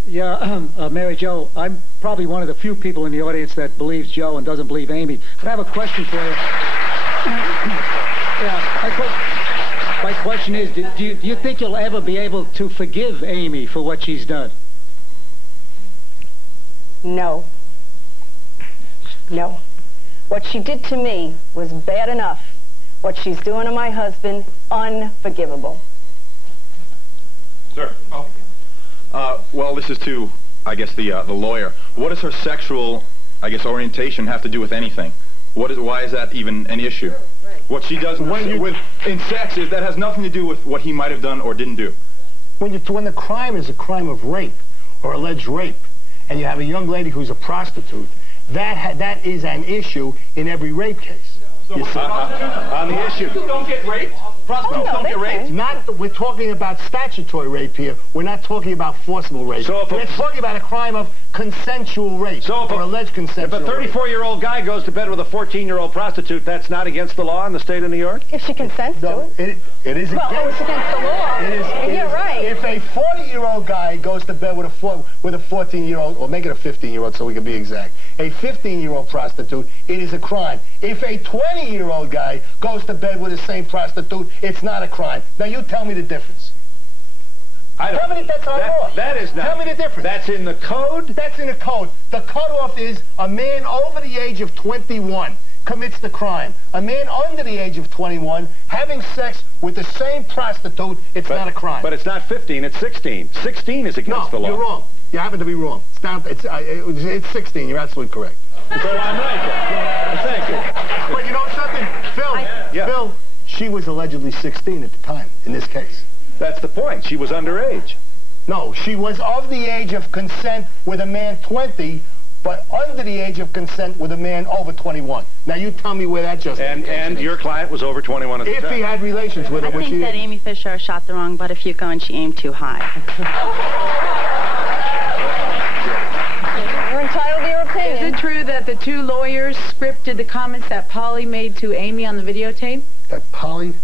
Yeah, Mary Jo, I'm probably one of the few people in the audience that believes Joe and doesn't believe Amy. But I have a question for you. My question is, do you think you'll ever be able to forgive Amy for what she's done? No. No. What she did to me was bad enough. What she's doing to my husband, unforgivable. Sir. Well, this is to, I guess, the lawyer. What does her sexual, I guess, orientation have to do with anything? Why is that even an issue? What she does in sex is that has nothing to do with what he might have done or didn't do. When the crime is a crime of rape or alleged rape, and you have a young lady who's a prostitute, that is an issue in every rape case. So on the issue, don't get raped. Prostitutes don't get raped. We're talking about statutory rape here. We're not talking about forcible rape. So we're talking about a crime of consensual rape or alleged consensual rape. If a 34-year-old guy goes to bed with a 14-year-old prostitute, that's not against the law in the state of New York? If she consents to it. It is it's against the law. You're right. If a 40-year-old guy goes to bed with a 14-year-old, or make it a 15-year-old so we can be exact, a 15-year-old prostitute, it is a crime. If a 20-year-old guy goes to bed with the same prostitute, it's not a crime. Now you tell me the difference. Tell me that's our law. That is not. Tell me the difference. That's in the code? That's in the code. The cutoff is a man over the age of 21 commits the crime. A man under the age of 21 having sex with the same prostitute, it's not a crime. But it's not 15, it's 16. 16 is against the law. No, you're wrong. You happen to be wrong. It's 16. You're absolutely correct. So I'm right. Thank you. But you know something? Phil, she was allegedly 16 at the time in this case. That's the point. She was underage. No, she was of the age of consent with a man 20, but under the age of consent with a man over 21. Now you tell me where that justification is. And your client was over 21 at the time. If he had relations with her, I think that Amy Fisher shot the wrong Buttafuco and she aimed too high. You're entitled to your opinion. Is it true that the 2 lawyers scripted the comments that Polly made to Amy on the videotape? That Paulie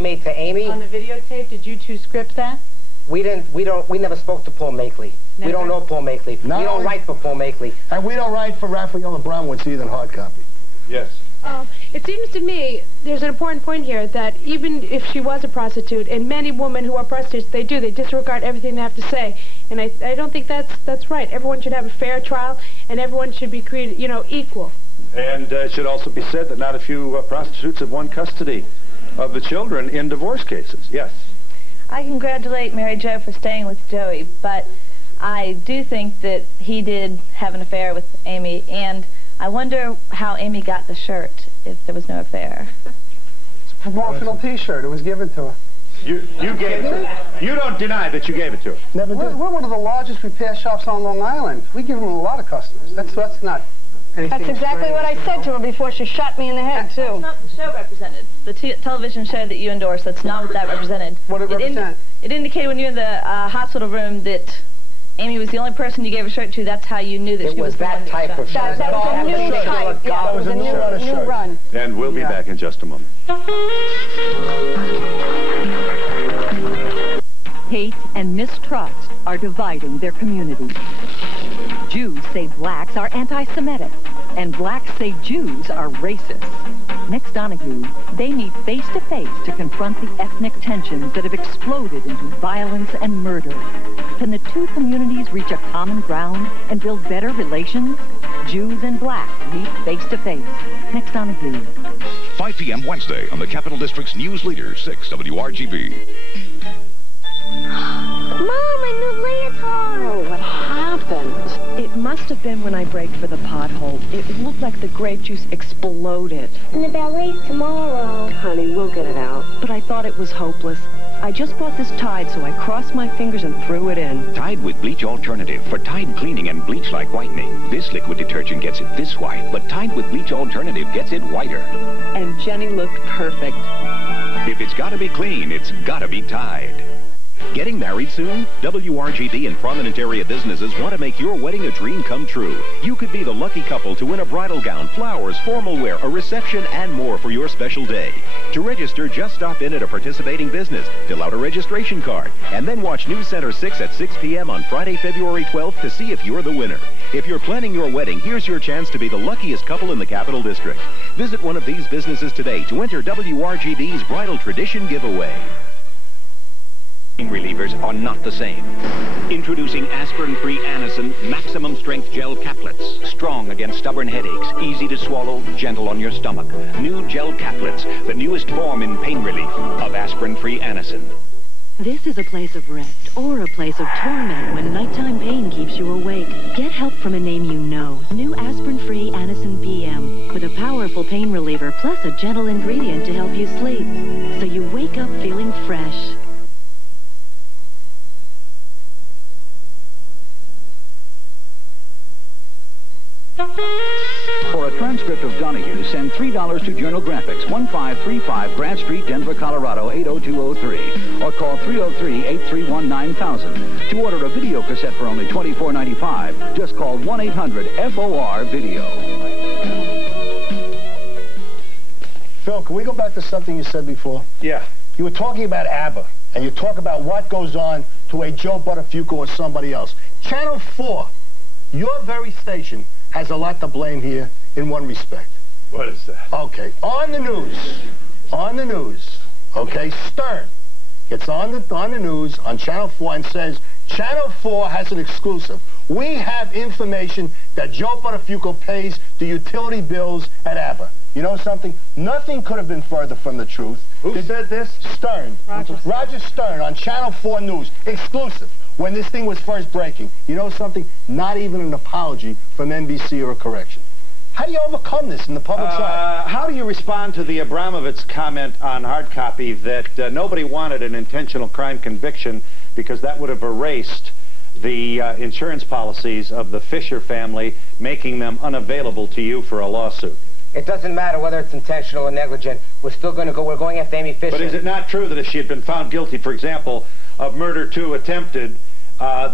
made to Amy? On the videotape, did you 2 script that? We never spoke to Paul Makeley. Never? We don't know Paul Makeley. No. We don't write for Paul Makeley. And we don't write for Raphael Abramowitz either in hard copy. Yes. It seems to me there's an important point here that even if she was a prostitute, and many women who are prostitutes, they disregard everything they have to say. And I don't think that's right. Everyone should have a fair trial, and everyone should be treated, equal. And it should also be said that not a few prostitutes have won custody of the children in divorce cases. Yes. I congratulate Mary Jo for staying with Joey, but I do think that he did have an affair with Amy, and I wonder how Amy got the shirt if there was no affair. It's a promotional T-shirt. It was given to her. You gave it to her. You don't deny that you gave it to her. Never did. We're one of the largest repair shops on Long Island. We give them a lot of customers. That's not anything. That's exactly what I said to her before she shot me in the head, too. That's not what the show represented. The television show that you endorsed, that's not what that represented. What did it represent? It indicated when you were in the hospital room that Amy was the only person you gave a shirt to, that's how you knew that she was the one that type of shirt. That was a new type. Yeah, that was a new run. And we'll be back in just a moment. Hate and mistrust are dividing their community. Jews say blacks are anti-Semitic, and blacks say Jews are racist. Next Donahue, they meet face-to-face to confront the ethnic tensions that have exploded into violence and murder. Can the two communities reach a common ground and build better relations? Jews and blacks meet face-to-face. Next Donahue. 5 p.m. Wednesday on the Capital District's News Leader, 6 WRGB. Mom, my new leotard! Oh, what happened? It must have been when I braked for the pothole. It looked like the grape juice exploded. And the ballet's tomorrow. Honey, we'll get it out. But I thought it was hopeless. I just bought this Tide, so I crossed my fingers and threw it in. Tide with bleach alternative for Tide cleaning and bleach-like whitening. This liquid detergent gets it this white, but Tide with bleach alternative gets it whiter. And Jenny looked perfect. If it's gotta be clean, it's gotta be Tide. Getting married soon? WRGD and prominent area businesses want to make your wedding a dream come true. You could be the lucky couple to win a bridal gown, flowers, formal wear, a reception, and more for your special day. To register, just stop in at a participating business, fill out a registration card, and then watch News Center 6 at 6 p.m. on Friday, February 12th to see if you're the winner. If you're planning your wedding, here's your chance to be the luckiest couple in the Capital District. Visit one of these businesses today to enter WRGD's Bridal Tradition Giveaway. Pain relievers are not the same. Introducing aspirin-free Anacin maximum strength gel caplets. Strong against stubborn headaches, easy to swallow, gentle on your stomach. New gel caplets, the newest form in pain relief of aspirin-free Anacin. This is a place of rest or a place of torment when nighttime pain keeps you awake. Get help from a name you know. New aspirin-free Anacin PM with a powerful pain reliever plus a gentle ingredient to help you sleep. So you wake up feeling fresh. For a transcript of Donahue, send $3 to Journal Graphics, 1535 Grant Street, Denver, Colorado, 80203, or call 303-831-9000. To order a video cassette for only $24.95, just call 1-800-FOR-VIDEO. Phil, can we go back to something you said before? Yeah. You were talking about ABBA, and you talk about what goes on to a Joe Buttafuco or somebody else. Channel 4, your very station, has a lot to blame here in one respect. What is that? Okay, on the news, okay, Stern gets on the news on Channel 4 and says, Channel 4 has an exclusive. We have information that Joe Buttafuco pays the utility bills at ABBA. You know something? Nothing could have been further from the truth. Who said this? Stern. Roger Stern on Channel 4 News, exclusive. When this thing was first breaking, you know something? Not even an apology from NBC or a correction. How do you overcome this in the public's eye? How do you respond to the Abramovich comment on hard copy that nobody wanted an intentional crime conviction because that would have erased the insurance policies of the Fisher family, making them unavailable to you for a lawsuit? It doesn't matter whether it's intentional or negligent. We're going after Amy Fisher. But is it not true that if she had been found guilty, for example, of murder 2 attempted,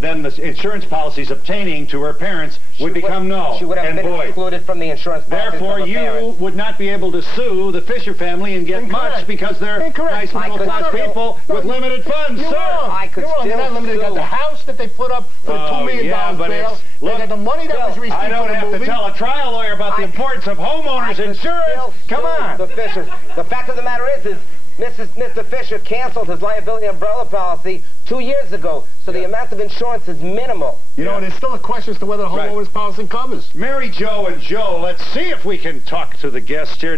then the insurance policies obtaining to her parents would become null She would have been excluded from the insurance policies. Therefore, you would not be able to sue the Fisher family and get much because they're nice middle-class people with limited funds, You're sir. wrong. You're wrong. They're not limited. They got the house that they put up for the $2 million bail. They got the money that was received I don't have to tell a trial lawyer about the importance of homeowners insurance. Come on. The Fishers. The fact of the matter is Mr. Fisher canceled his liability umbrella policy 2 years ago, so the amount of insurance is minimal. You know, there's still a question as to whether the homeowner's policy covers. Mary Jo and Joe, let's see if we can talk to the guest here.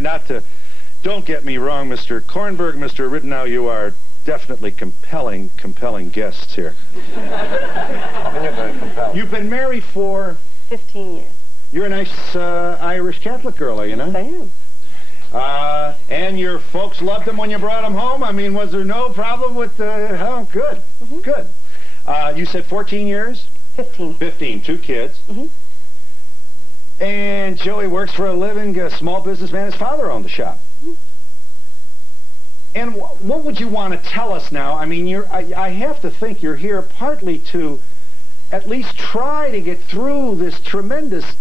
Don't get me wrong, Mr. Kornberg, Mr. Ridenow, you are definitely compelling guests here. You're very compelling. You've been married for 15 years. You're a nice Irish Catholic girl, are you not? I am. And your folks loved him when you brought him home? I mean, was there no problem with oh, good. Good. You said 14 years? 15. 15, 2 kids. And Joey works for a living, a small businessman. His father owned the shop. And what would you want to tell us now? I mean, I have to think you're here partly to at least try to get through this tremendous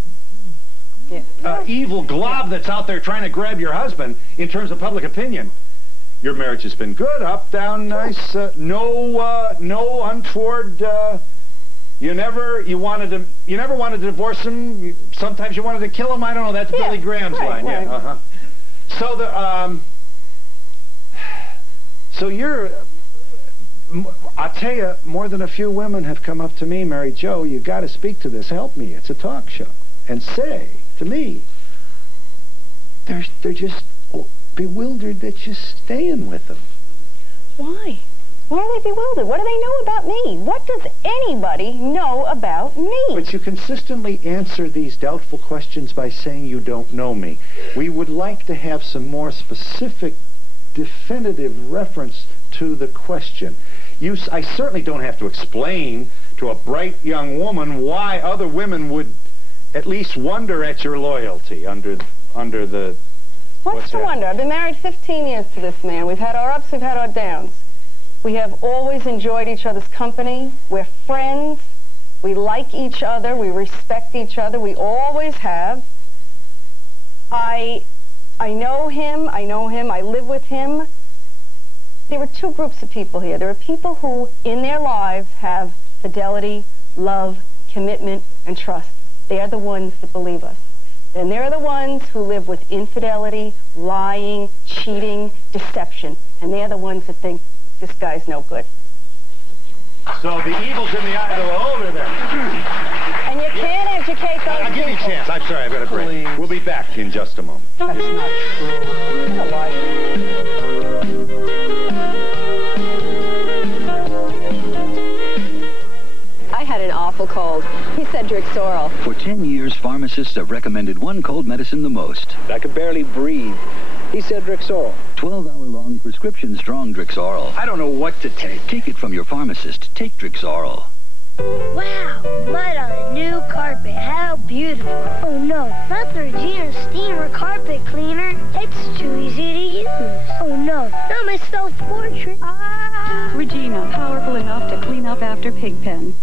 evil glob that's out there trying to grab your husband in terms of public opinion. Your marriage has been good, up, down, nice, no untoward, you never wanted to divorce him, sometimes you wanted to kill him, I don't know, that's Billy Graham's line, yeah, So so you're, I'll tell you, more than a few women have come up to me, Mary Jo, you got to speak to this, help me, it's a talk show, and say to me, they're just bewildered that you're staying with them. Why? Why are they bewildered? What do they know about me? What does anybody know about me? But you consistently answer these doubtful questions by saying you don't know me. We would like to have some more specific, definitive reference to the question. I certainly don't have to explain to a bright young woman why other women would at least wonder at your loyalty under the... What's to wonder? I've been married 15 years to this man. We've had our ups, we've had our downs. We have always enjoyed each other's company. We're friends. We like each other. We respect each other. We always have. I know him. I live with him. There are two groups of people here. There are people who, in their lives, have fidelity, love, commitment, and trust. They are the ones that believe us. Then there are the ones who live with infidelity, lying, cheating, deception. And they're the ones that think, this guy's no good. So the evil's in the eye of the beholder then. And you can't educate those I'll give you a chance. I'm sorry, I've got a break. Please. We'll be back in just a moment. That's not true. I had an awful cold. He said Drixoral. For 10 years, pharmacists have recommended one cold medicine the most. I could barely breathe. He said Drixoral. 12-hour-long prescription strong Drixoral. I don't know what to take. Take it from your pharmacist. Take Drixoral. Wow, mud on a new carpet. How beautiful. Oh no, not the Regina Steamer carpet cleaner. It's too easy to use. Oh no, not my self-portrait. Regina, powerful enough to clean up after Pigpen.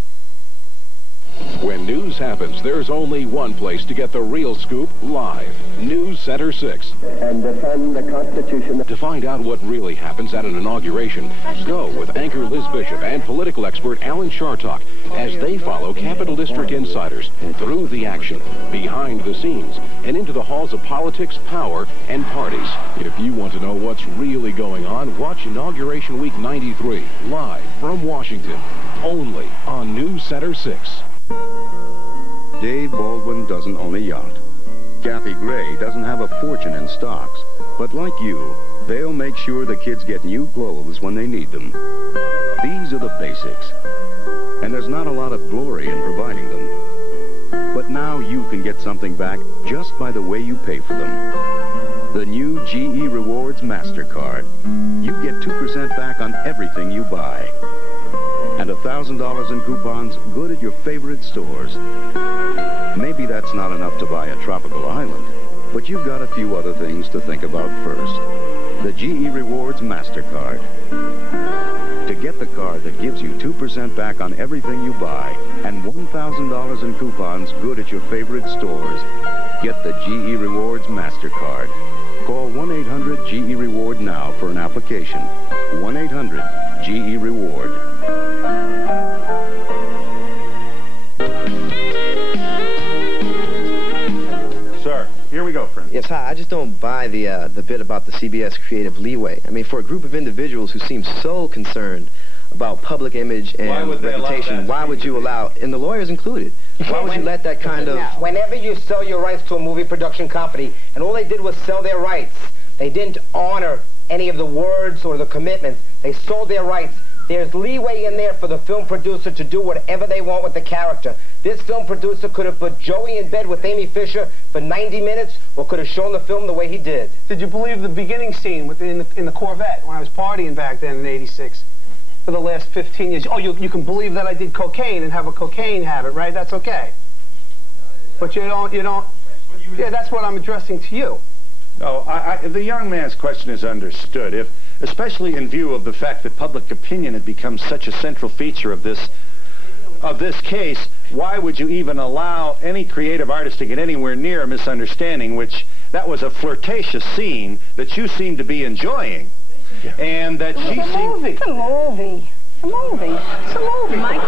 When news happens, there's only one place to get the real scoop live. News Center 6. And defend the Constitution. To find out what really happens at an inauguration, go with anchor Liz Bishop and political expert Alan Chartock as they follow Capital District insiders through the action, behind the scenes, and into the halls of politics, power, and parties. If you want to know what's really going on, watch Inauguration Week 93, live from Washington, only on News Center 6. Dave Baldwin doesn't own a yacht. Kathy Gray doesn't have a fortune in stocks. But like you, they'll make sure the kids get new clothes when they need them. These are the basics. And there's not a lot of glory in providing them. But now you can get something back just by the way you pay for them. The new GE Rewards MasterCard. You get 2% back on everything you buy. And $1,000 in coupons good at your favorite stores. Maybe that's not enough to buy a tropical island, but you've got a few other things to think about first. The GE Rewards MasterCard. To get the card that gives you 2% back on everything you buy and $1,000 in coupons good at your favorite stores, get the GE Rewards MasterCard. Call 1-800-GE-REWARD now for an application. 1-800-GE-REWARD. Sir, here we go, friend. Yes, hi. I just don't buy the bit about the CBS creative leeway. I mean, for a group of individuals who seem so concerned about public image and reputation, why would you allow, and the lawyers included, why would you let that kind of... Whenever you sell your rights to a movie production company, and all they did was sell their rights, they didn't honor any of the words or the commitments. They sold their rights. There's leeway in there for the film producer to do whatever they want with the character. This film producer could have put Joey in bed with Amy Fisher for 90 minutes or could have shown the film the way he did. Did you believe the beginning scene in the Corvette when I was partying back then in '86 for the last 15 years? Oh, you can believe that I did cocaine and have a cocaine habit, right? That's okay. But you don't, yeah, that's what I'm addressing to you. No, the young man's question is understood, especially in view of the fact that public opinion had become such a central feature of this of this case, why would you even allow any creative artist to get anywhere near a misunderstanding, which that was a flirtatious scene that you seem to be enjoying, and that she seemed... It's a movie. It's a movie. It's a movie. My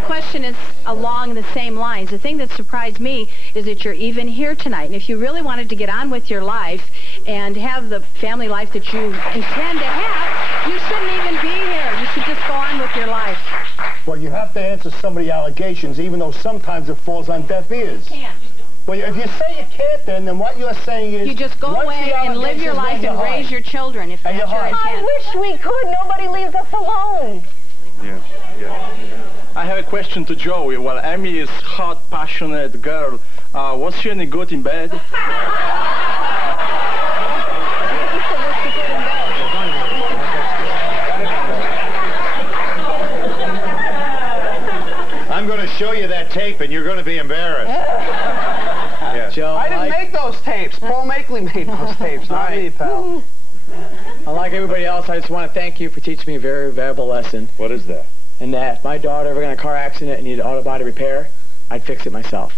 question is along the same lines. The thing that surprised me is that you're even here tonight. And if you really wanted to get on with your life and have the family life that you intend to have, you shouldn't even be here. You should just go on with your life. Well, you have to answer some of the allegations, even though sometimes it falls on deaf ears. You can't. Well, if you say you can't, then what you're saying is... You just go away and live your life and raise your children, if that's your intent. I wish we could. Nobody leaves us alone. Yeah. I have a question to Joey. Well, Amy is hot, passionate girl. Was she any good in bed? I'm going to show you that tape, and you're going to be embarrassed. Yeah. Joe, I didn't make those tapes. Paul Makeley made those tapes, not me, pal. Like everybody else, I just want to thank you for teaching me a very valuable lesson. What is that? And that if my daughter ever got in a car accident and needed auto body repair, I'd fix it myself.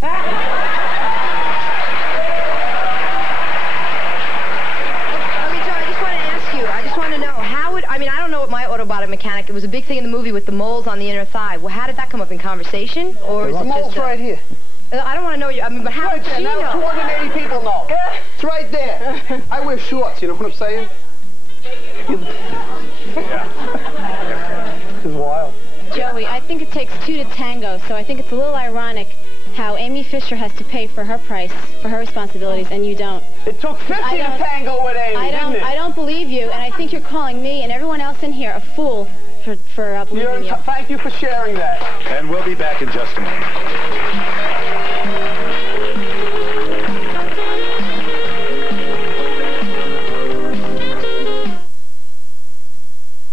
I just want to know, how would, I don't know what my autobody mechanic, it was a big thing in the movie with the moles on the inner thigh. Well, how did that come up in conversation? Or is the it mole's just right here. I don't want to know you, but how would she know? 280 people know. It's right there. I wear shorts, you know what I'm saying? This is wild. Joey, I think it takes two to tango, so I think it's a little ironic how Amy Fisher has to pay for her price, for her responsibilities, and you don't. It took 50 to tango with Amy, didn't it? I don't believe you, and I think you're calling me and everyone else in here a fool for believing you. Thank you for sharing that. And we'll be back in just a moment.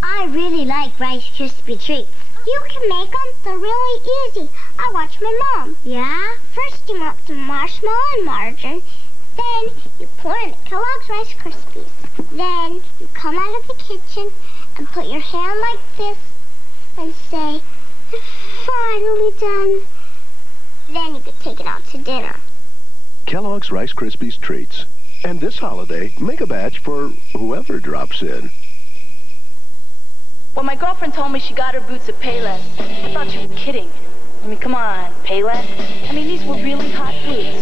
I really like Rice Krispie treats. You can make them. They're really easy. I watch my mom. Yeah? First you melt some marshmallow and margarine. Then you pour in the Kellogg's Rice Krispies. Then you come out of the kitchen and put your hand like this and say, finally done. Then you could take it out to dinner. Kellogg's Rice Krispies treats. And this holiday, make a batch for whoever drops in. When my girlfriend told me she got her boots at Payless, I thought you were kidding. I mean, come on, Payless. I mean, these were really hot boots.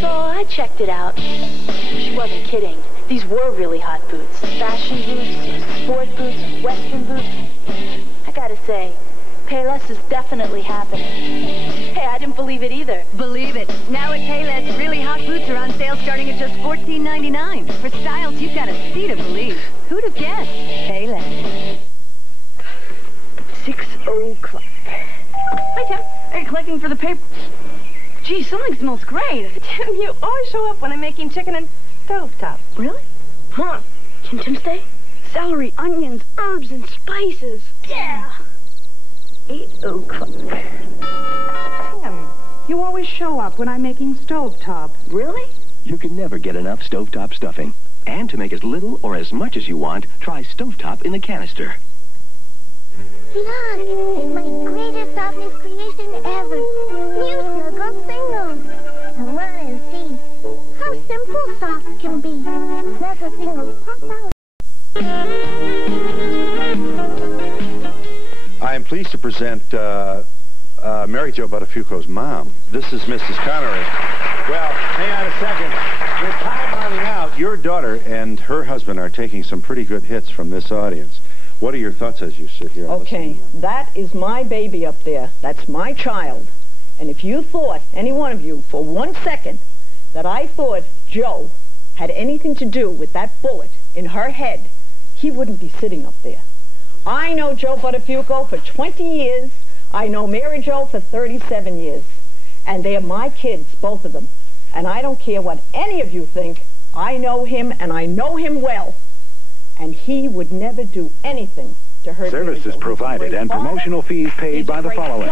So I checked it out. She wasn't kidding. These were really hot boots. Fashion boots, sport boots, western boots. I gotta say, Payless is definitely happening. Hey, I didn't believe it either. Believe it. Now at Payless, really hot boots are on sale starting at just $14.99. For styles you've got to see to believe. Who'd have guessed? Payless. 6 o'clock. Hi, Tim. Are you collecting for the paper? Gee, something smells great. Tim, you always show up when I'm making chicken and stovetop. Really? Huh. Can Tim stay? Celery, onions, herbs, and spices. Yeah. 8 o'clock. Tim, you always show up when I'm making stovetop. Really? You can never get enough stovetop stuffing. And to make as little or as much as you want, try stovetop in the canister. Look, my greatest obvious creation ever. New Snuggle Singles. Come on and see how simple socks can be. Snuggle Singles pop out. I am pleased to present Mary Jo Buttafuco's mom. This is Mrs. Connery. Well, hang on a second. With time running out, your daughter and her husband are taking some pretty good hits from this audience. What are your thoughts as you sit here and Okay, listen? that is my baby up there. That's my child. And if you thought, any one of you, for 1 second, that I thought Joe had anything to do with that bullet in her head, he wouldn't be sitting up there. I know Joe Buttafuco for 20 years. I know Mary Jo for 37 years. And they are my kids, both of them. And I don't care what any of you think. I know him, and I know him well. And he would never do anything to hurt Mary Jo. Services provided and promotional fees paid by the following.